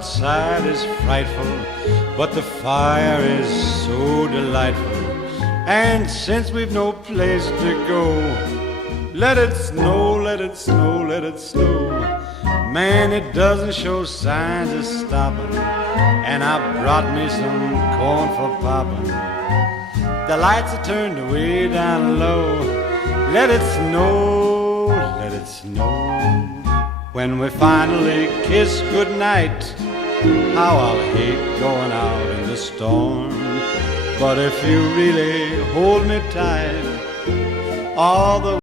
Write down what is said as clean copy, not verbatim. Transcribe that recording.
outside is frightful, but the fire is so delightful. And since we've no place to go, let it snow, let it snow, let it snow. Man, it doesn't show signs of stopping, and I brought me some corn for popping. The lights are turned way down low. Let it snow, let it snow. When we finally kiss goodnight, how I'll hate going out in the storm. But if you really hold me tight, all the